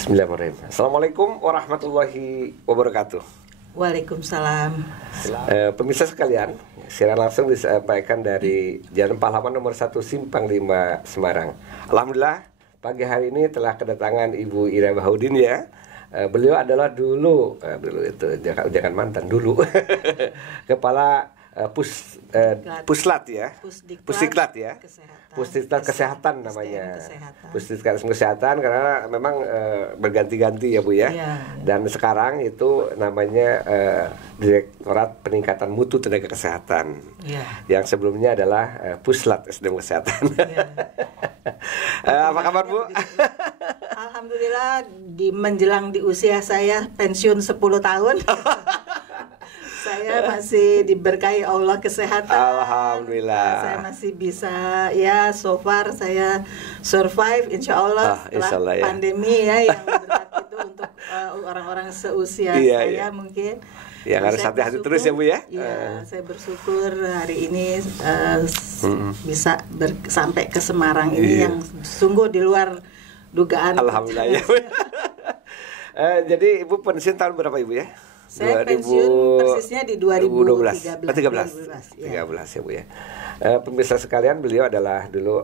Bismillahirrahmanirrahim. Assalamualaikum warahmatullahi wabarakatuh. Waalaikumsalam. Pemirsa sekalian, siaran langsung disampaikan dari Jalan Pahlawan nomor 1 Simpang 5 Semarang. Alhamdulillah pagi hari ini telah kedatangan Ibu Ira Bahaudin ya. Beliau adalah dulu itu jangan mantan dulu kepala Puslat ya, Pusdiklat ya, Pusdiklat Kesehatan namanya, Pusdiklat Kesehatan karena memang berganti-ganti ya Bu ya. Dan sekarang itu namanya Direktorat Peningkatan Mutu Tenaga Kesehatan, yang sebelumnya adalah Puslat SDM Kesehatan. Apa kabar Bu? Alhamdulillah menjelang di usia saya pensiun 10 tahun. Saya masih diberkahi Allah kesehatan. Alhamdulillah. Saya masih bisa ya, so far saya survive insya Allah setelah pandemi ya yang berat itu untuk orang-orang seusia saya mungkin. Ya harus hati-hati terus ya Bu ya. Iya, saya bersyukur hari ini bisa sampai ke Semarang ini yang sungguh di luar dugaan. Alhamdulillah ya. Jadi Ibu pensiun tahun berapa Ibu ya? Saya pensiun persisnya di 2013 ya Bu ya. Pemirsa sekalian, beliau adalah dulu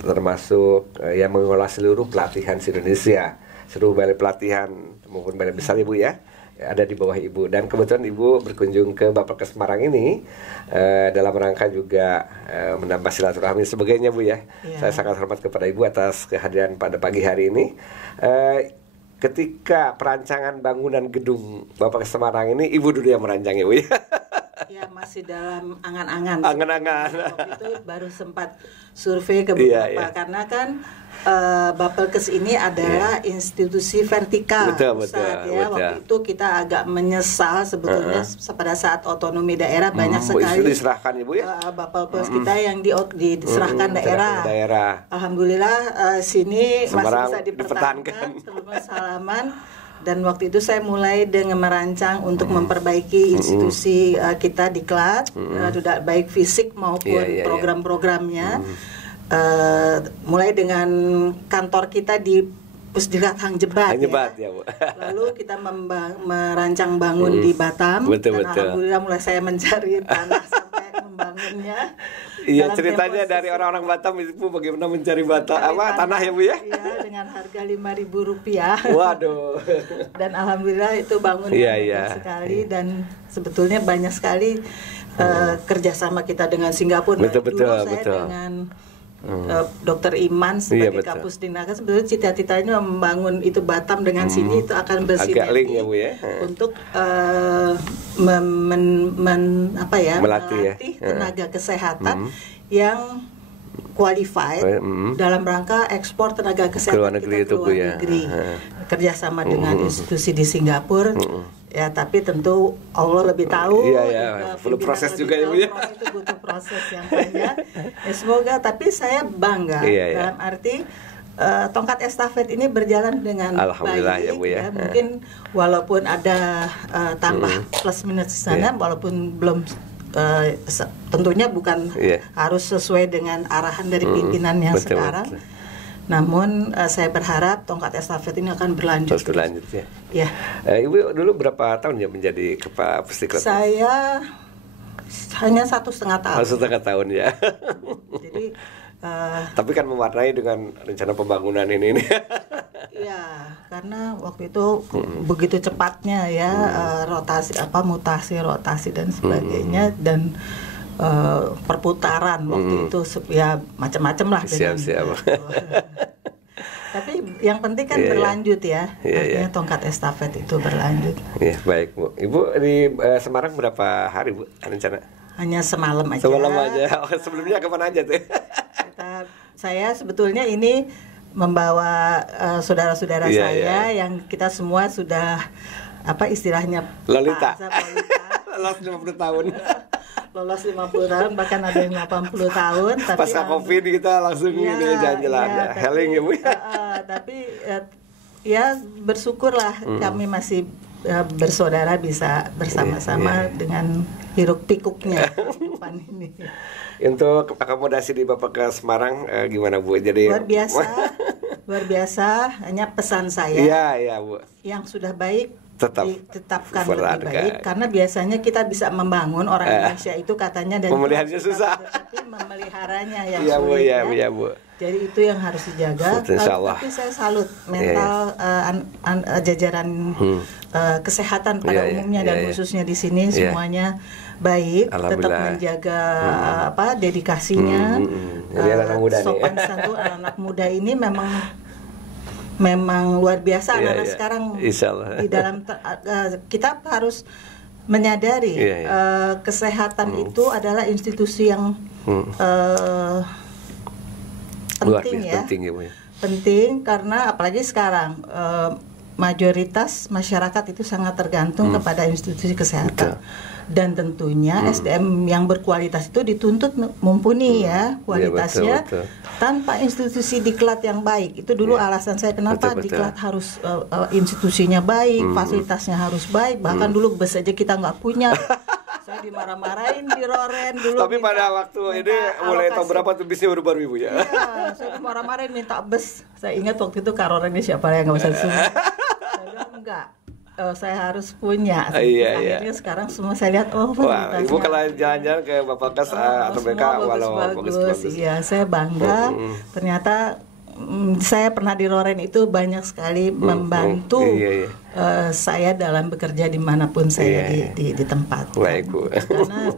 termasuk yang mengelola seluruh pelatihan di Indonesia, seluruh balai pelatihan maupun balai besar Ibu ya, ada di bawah Ibu. Dan kebetulan Ibu berkunjung ke Bapelkes Semarang ini dalam rangka juga menambah silaturahmi sebagainya Bu ya. Saya sangat hormat kepada Ibu atas kehadiran pada pagi hari ini. Ketika perancangan bangunan gedung Bapelkes Semarang ini, Ibu dulu yang merancangnya Bu ya? Ya masih dalam angan-angan. Waktu itu baru sempat survei ke beberapa karena kan Bapelkes ini adalah institusi vertikal pusat ya. Waktu itu kita agak menyesal sebetulnya pada saat otonomi daerah banyak sekali diserahkan Ibu ya. Bapelkes kita yang diserahkan daerah. Alhamdulillah sini Semarang masih bisa dipertahankan terus salaman. Dan waktu itu saya mulai dengan merancang untuk memperbaiki institusi kita Diklat, baik fisik maupun program-programnya. Mulai dengan kantor kita di Pusdiklat Hang Jebat ya. Lalu kita merancang bangun di Batam. Dan alhamdulillah mulai saya mencari tanah sampai membangunnya. Iya, ceritanya dari orang-orang Batam Ibu bagaimana mencari tanah ya Bu ya? Iya, dengan harga Rp5.000. Waduh. Dan alhamdulillah itu bangunnya mudah sekali dan sebetulnya banyak sekali kerjasama kita dengan Singapura. Betul. Dengan Dr. Iman sebagai Kapus Dinaka sebetulnya cita-citanya membangun itu Batam dengan sini itu akan bersinergi ya, Bu, ya? Untuk melatih tenaga kesehatan yang qualified dalam rangka ekspor tenaga kesehatan kita ke luar negeri. Kerjasama dengan institusi di Singapura. Ya, tapi tentu Allah lebih tahu. Perlu proses juga ya Bu ya. Itu butuh proses yang panjang. Semoga, tapi saya bangga dalam arti tongkat estafet ini berjalan dengan baik. Ya, Bu, ya. Mungkin walaupun ada tambah plus minus di sana, walaupun belum tentunya bukan harus sesuai dengan arahan dari pimpinan yang sekarang. Namun saya berharap tongkat estafet ini akan berlanjut. Terus berlanjut ya. Ibu dulu berapa tahun ya menjadi kepala Pusdiklat? Saya hanya 1,5 tahun. 1,5 tahun ya. Jadi tapi kan mewarnai dengan rencana pembangunan ini. Iya, karena waktu itu begitu cepatnya ya mutasi rotasi dan sebagainya dan perputaran waktu itu ya macam-macam lah. Siap. Tapi yang penting kan berlanjut ya. Artinya tongkat estafet itu berlanjut. Iya, baik Bu. Ibu di Semarang berapa hari Bu rencana? Hanya semalam aja. Sebelumnya kemana aja tuh? Saya sebetulnya ini membawa saudara-saudara saya yang kita semua sudah istilahnya Lolita. Lolos 50 tahun. Lolos 50 tahun, bahkan ada yang 80 tahun. Pasca Covid kita langsung jalan-jalan. Healing ya Bu. Tapi ya bersyukurlah kami masih bersaudara bisa bersama-sama dengan hiruk pikuknya kehidupan ini. Untuk akomodasi di Bapelkes Semarang gimana Bu? Jadi luar biasa. Luar biasa. Hanya pesan saya. Iya, Bu. Yang sudah baik ditetapkan berharga. lebih baik, karena biasanya kita bisa membangun orang Indonesia itu katanya dari memeliharanya susah, tapi memeliharanya yang iya, sulit. Iya, Bu. Jadi itu yang harus dijaga. Tapi saya salut mental jajaran kesehatan pada umumnya dan khususnya di sini semuanya baik, tetap menjaga dedikasinya. Sopan santun anak muda ini memang luar biasa. Anak-anak sekarang di dalam kita harus menyadari kesehatan itu adalah institusi yang penting ya. Penting karena apalagi sekarang mayoritas masyarakat itu sangat tergantung kepada institusi kesehatan. Dan tentunya SDM yang berkualitas itu dituntut mumpuni ya kualitasnya. Betul. Tanpa institusi diklat yang baik. Itu dulu alasan saya kenapa diklat harus institusinya baik, fasilitasnya harus baik. Bahkan dulu bus aja kita nggak punya. Saya dimarah-marahin di Roren dulu. Tapi pada waktu ini mulai tahun berapa tuh bisnya baru-baru Ibu ya? Iya, saya dimarah-marahin minta bus. Saya ingat waktu itu Kak Roren ini siapa yang nggak bisa disebut. Saya bilang enggak. Saya harus punya. Akhirnya sekarang semua saya lihat wah, Ibu kalau jalan-jalan ke Bapakes atau mereka walau bagus. Iya, saya bangga. Ternyata saya pernah di Roren itu banyak sekali membantu saya dalam bekerja dimanapun saya di tempat. Baik, Bu. Karena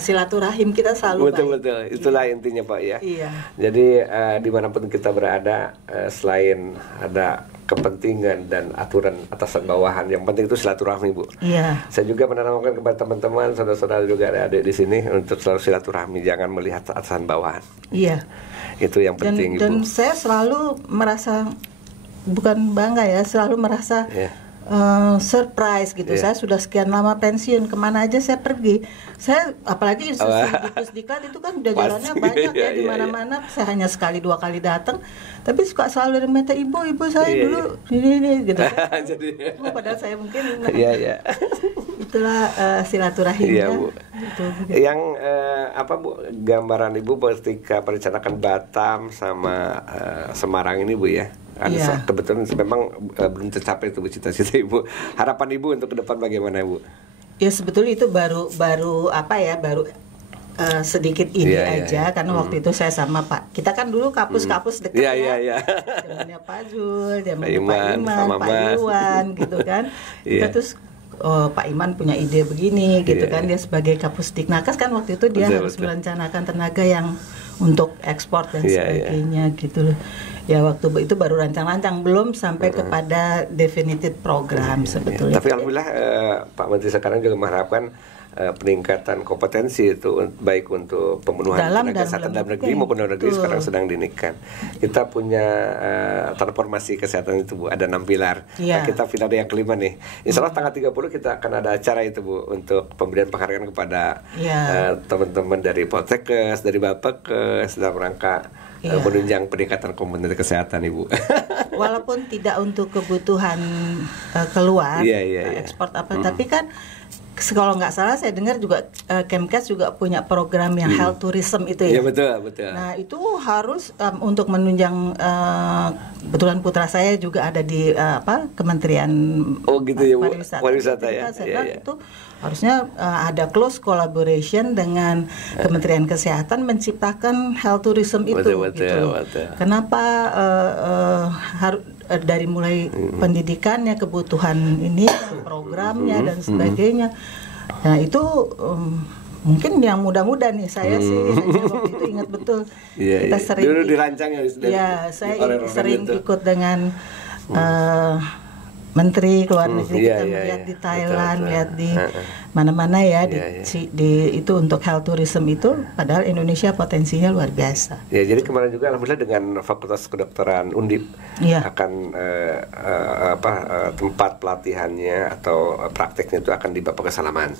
silaturahim kita selalu betul. Itulah intinya Pak ya. Iya. Jadi dimanapun kita berada, selain ada kepentingan dan aturan atasan bawahan, yang penting itu silaturahmi, Bu. Iya. Saya juga menanamkan kepada teman-teman, saudara-saudara juga adik di sini untuk selalu silaturahmi, jangan melihat atasan bawahan. Iya. Itu yang penting, Ibu. Dan saya selalu merasa bukan bangga ya, selalu merasa surprise gitu. Saya sudah sekian lama pensiun, kemana aja saya pergi. Saya apalagi institusi Diklat itu kan udah jalannya banyak ya di mana-mana. Saya hanya sekali dua kali datang, tapi suka selalu minta ibu saya dulu ini gitu. Padahal saya mungkin itulah silaturahimnya. Bu. Gitu. Yang Bu, gambaran Ibu ketika merencanakan Batam sama Semarang ini, Bu ya. Kebetulan memang belum tercapai itu cita-cita Ibu. Harapan Ibu untuk ke depan bagaimana, Bu? Ya sebetulnya itu baru sedikit ini aja karena waktu itu saya sama Pak. Kita kan dulu kapus-kapus dekat zamannya Pak Zul, zamannya Pak Iman, Pak Iwan gitu kan. Kita terus Pak Iman punya ide begini gitu kan, dia sebagai Kapus Diknakas kan waktu itu dia harus merencanakan tenaga yang untuk ekspor dan sebagainya gitu loh. Ya waktu itu baru rancang-rancang, belum sampai kepada definitive program sebetulnya. Tapi alhamdulillah Pak Menteri sekarang juga mengharapkan peningkatan kompetensi itu baik untuk pemenuhan tenaga kesehatan dalam negeri maupun luar negeri sekarang sedang dinaikkan. Kita punya transformasi kesehatan itu, Bu, ada 6 pilar. Nah, kita pilar yang kelima nih. Insya Allah tanggal 30 kita akan ada acara itu, Bu, untuk pemberian penghargaan kepada teman-teman dari Poltekkes, dari Bapakes dalam rangka menunjang peningkatan kompetensi kesehatan, Ibu. Walaupun tidak untuk kebutuhan keluar ekspor tapi kan kalau nggak salah saya dengar juga Kemkes juga punya program yang health tourism itu ya. Iya betul. Nah itu harus untuk menunjang kebetulan putra saya juga ada di Kementerian Pariwisata ya. Itu harusnya ada close collaboration dengan Kementerian Kesehatan menciptakan health tourism itu. Betul. Kenapa harus dari mulai pendidikannya, kebutuhan ini, programnya dan sebagainya. Nah itu mungkin yang muda-muda nih, saya sih hanya waktu itu ingat betul kita sering dulu dirancang saya sering ikut dengan Menteri Luar Negeri kita melihat di Thailand, lihat di mana-mana ya di itu untuk health tourism itu, padahal Indonesia potensinya luar biasa. Ya jadi kemarin juga alhamdulillah dengan Fakultas Kedokteran Undip akan tempat pelatihannya atau prakteknya itu akan di Bapakes Salaman.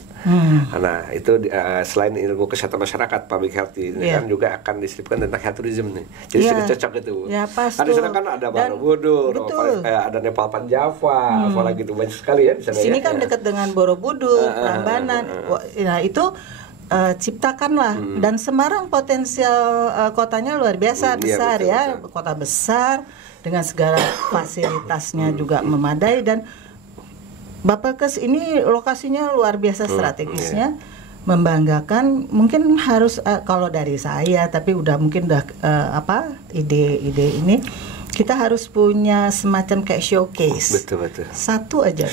Nah itu selain ilmu kesehatan masyarakat public health ini kan juga akan disebutkan tentang health tourism nih. Jadi sudah cocok itu. Pas di sana kan ada Borobudur, ada Nepal Panjava, apalagi itu banyak sekali ya di sana. Sini kan dekat dengan Borobudur, Prambanan. Nah itu ciptakanlah. Dan Semarang potensial kotanya luar biasa besar ya, betul. Kota besar dengan segala fasilitasnya juga memadai, dan Bapelkes ini lokasinya luar biasa strategisnya, membanggakan. Mungkin harus kalau dari saya, tapi mungkin udah ide-ide ini kita harus punya semacam kayak showcase. Betul. Satu aja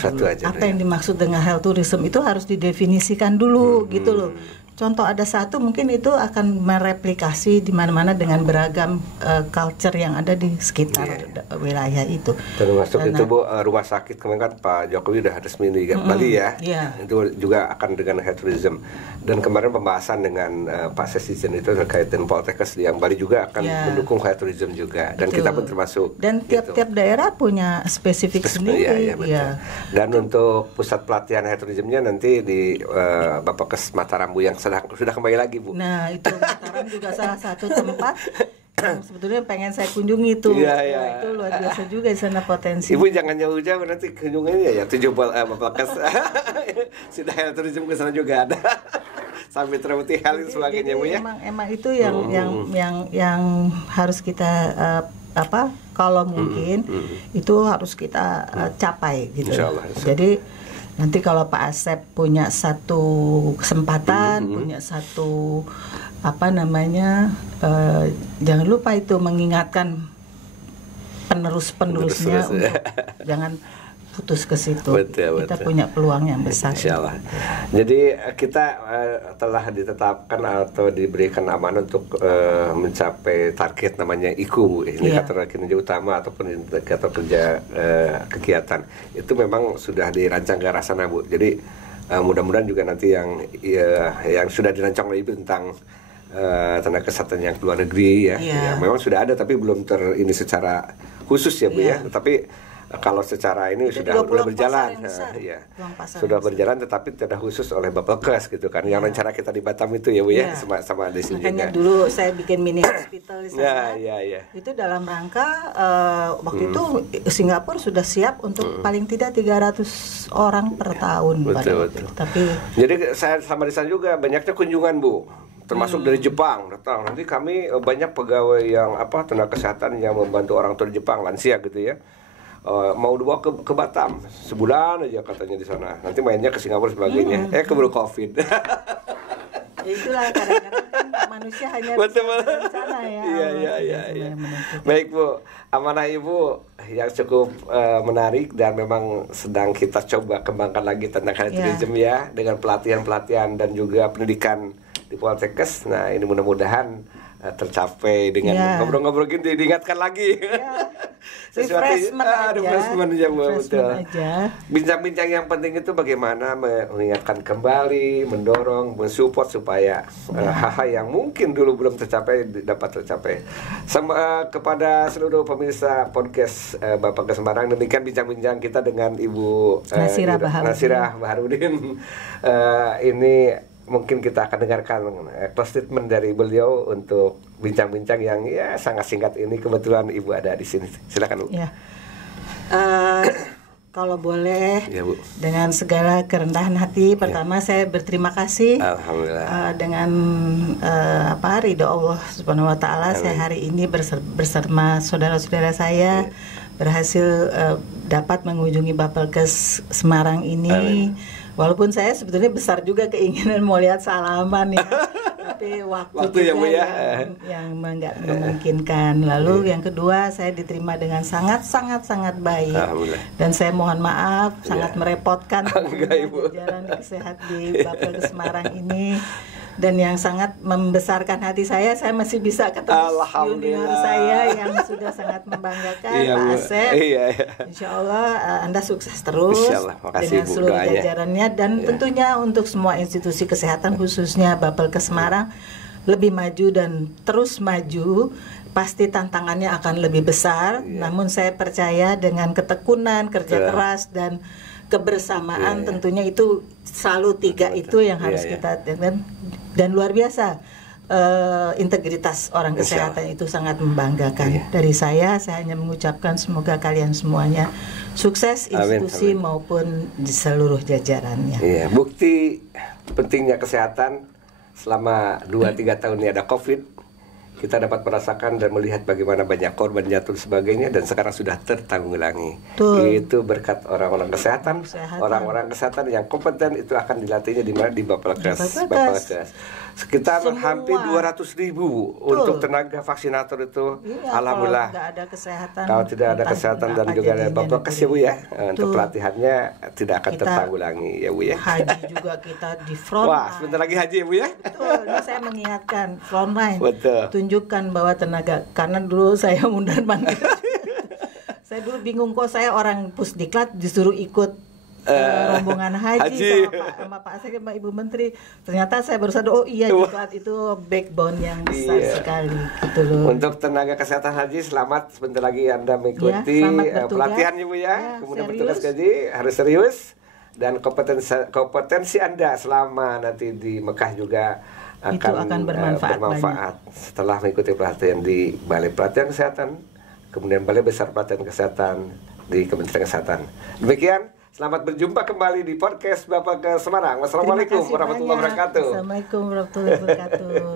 apa yang dimaksud dengan health tourism itu harus didefinisikan dulu gitu loh. Contoh ada satu, mungkin itu akan mereplikasi di mana-mana dengan beragam culture yang ada di sekitar wilayah itu. Termasuk itu Bu, rumah sakit kemarin kan Pak Jokowi udah resmi di Bali ya. Itu juga akan dengan health tourism. Dan kemarin pembahasan dengan Pak Sesjen itu terkait dengan Poltekkes yang Bali juga akan mendukung health tourism juga. Dan kita pun termasuk. Dan tiap-tiap daerah punya spesifik sendiri. Dan untuk pusat pelatihan health tourismnya nanti di Bapelkes Mataram Bu, yang sudah kembali lagi Bu. Nah itu Mataram juga salah satu tempat yang sebetulnya pengen saya kunjungi itu. Itu luar biasa juga di sana potensi. Ibu jangan jauh-jauh, nanti kunjungannya ya 7 Bapelkes. Sudah health tourism ke sana juga ada. Sampai terbukti hal itu sebagainya Bu ya. Emang itu yang harus kita kalau mungkin itu harus kita capai gitu. Insyaallah. Jadi nanti kalau Pak Asep punya satu kesempatan, punya satu jangan lupa itu mengingatkan penerusnya untuk jangan putus ke situ. Betul. Kita punya peluang yang besar. Insyaallah. Jadi kita telah ditetapkan atau diberikan amanah untuk mencapai target namanya IKU, indikator kinerja utama ataupun indikator kerja kegiatan. Itu memang sudah dirancang ke arah sana Bu. Jadi mudah-mudahan juga nanti yang sudah dirancang oleh Ibu tentang tenaga kesehatan yang keluar negeri ya memang sudah ada tapi belum ini secara khusus ya Bu ya. Tapi kalau secara ini sudah berjalan, sudah berjalan, tetapi tidak khusus oleh Bapelkes gitu kan. Yang rencana kita di Batam itu ya Bu ya, sama di sini juga. Makanya dulu saya bikin mini hospital di sana. Itu dalam rangka waktu itu Singapura sudah siap untuk paling tidak 300 orang per tahun. Betul. Tapi jadi saya sama di sana juga banyaknya kunjungan Bu. Termasuk dari Jepang datang. Nanti kami banyak pegawai yang tenaga kesehatan yang membantu orang tua di Jepang, lansia gitu ya. Mau dibawa ke Batam sebulan aja katanya di sana. Nanti mainnya ke Singapura sebagainya. Keburu Covid. Itulah kadang-kadang kan manusia hanya bisa berencana ya. Iya. Baik Bu, amanah Ibu yang cukup menarik dan memang sedang kita coba kembangkan lagi tentang health tourism ya, dengan pelatihan-pelatihan dan juga pendidikan di Poltekkes. Nah ini mudah-mudahan tercapai dengan ngobrol-ngobrol gini, diingatkan lagi. Refreshment aja betul. Bincang-bincang yang penting itu bagaimana mengingatkan kembali, mendorong, mensupport supaya hal-hal yang mungkin dulu belum tercapai dapat tercapai. Kepada seluruh pemirsa podcast Bapelkes Semarang, demikian bincang-bincang kita dengan Ibu Nasirah Baharudin. Ini mungkin kita akan dengarkan close statement dari beliau untuk bincang-bincang yang sangat singkat ini. Kebetulan Ibu ada di sini. Silakan Bu. Kalau boleh, Bu. Dengan segala kerendahan hati, pertama saya berterima kasih. Alhamdulillah. Dengan ridho Allah Subhanahu Wa Taala, saya hari ini bersama saudara-saudara saya berhasil dapat mengunjungi Bapelkes Semarang ini. Amin. Walaupun saya sebetulnya besar juga keinginan mau lihat salaman ya, tapi waktu juga yang nggak memungkinkan. Lalu yang kedua, saya diterima dengan sangat baik. Dan saya mohon maaf sangat merepotkan jalan kesehatan di Bapelkes Semarang ini. Dan yang sangat membesarkan hati saya masih bisa ketemu junior saya yang sudah sangat membanggakan, Pak Asep. Insya Allah Anda sukses terus dengan seluruh jajarannya, dan tentunya untuk semua institusi kesehatan khususnya Bapelkes Semarang lebih maju dan terus maju. Pasti tantangannya akan lebih besar, namun saya percaya dengan ketekunan, kerja keras dan kebersamaan tentunya itu selalu 3 itu yang harus kita dan luar biasa integritas orang kesehatan itu sangat membanggakan. Dari saya hanya mengucapkan semoga kalian semuanya sukses, institusi maupun di seluruh jajarannya. Bukti pentingnya kesehatan selama 2-3 tahun ini ada COVID, kita dapat merasakan dan melihat bagaimana banyak korban jatuh dan sebagainya, dan sekarang sudah tertanggulangi. Itu berkat orang-orang kesehatan. Orang-orang kesehatan yang kompeten itu akan dilatihnya di mana? Di Bapelkes. Sekitar hampir 200.000 untuk tenaga vaksinator itu. Alhamdulillah. Kalau tidak ada kesehatan dan juga ada Bapelkes ya Bu ya, untuk pelatihannya tidak akan tertanggulangi ya Bu ya. Haji juga kita di front. Wah, sebentar lagi haji ya Bu ya. Betul, ini saya mengingatkan frontline. Betul. Tunjukkan bahwa tenaga, karena dulu saya mundur mandir. Saya dulu bingung kok saya orang Pusdiklat disuruh ikut rombongan haji sama Pak Asep, sama Ibu Menteri. Ternyata saya baru sadar, oh iya Diklat itu backbone yang besar sekali gitu loh. Untuk tenaga kesehatan haji, selamat, sebentar lagi Anda mengikuti pelatihan ya Bu ya. Kemudian bertugas haji harus serius, dan kompetensi Anda selama nanti di Mekah juga akan bermanfaat setelah mengikuti pelatihan di Balai Pelatihan Kesehatan, kemudian Balai Besar Pelatihan Kesehatan di Kementerian Kesehatan. Demikian, selamat berjumpa kembali di podcast Bapak ke Semarang. Wassalamualaikum warahmatullahi wabarakatuh. Assalamualaikum warahmatullahi wabarakatuh.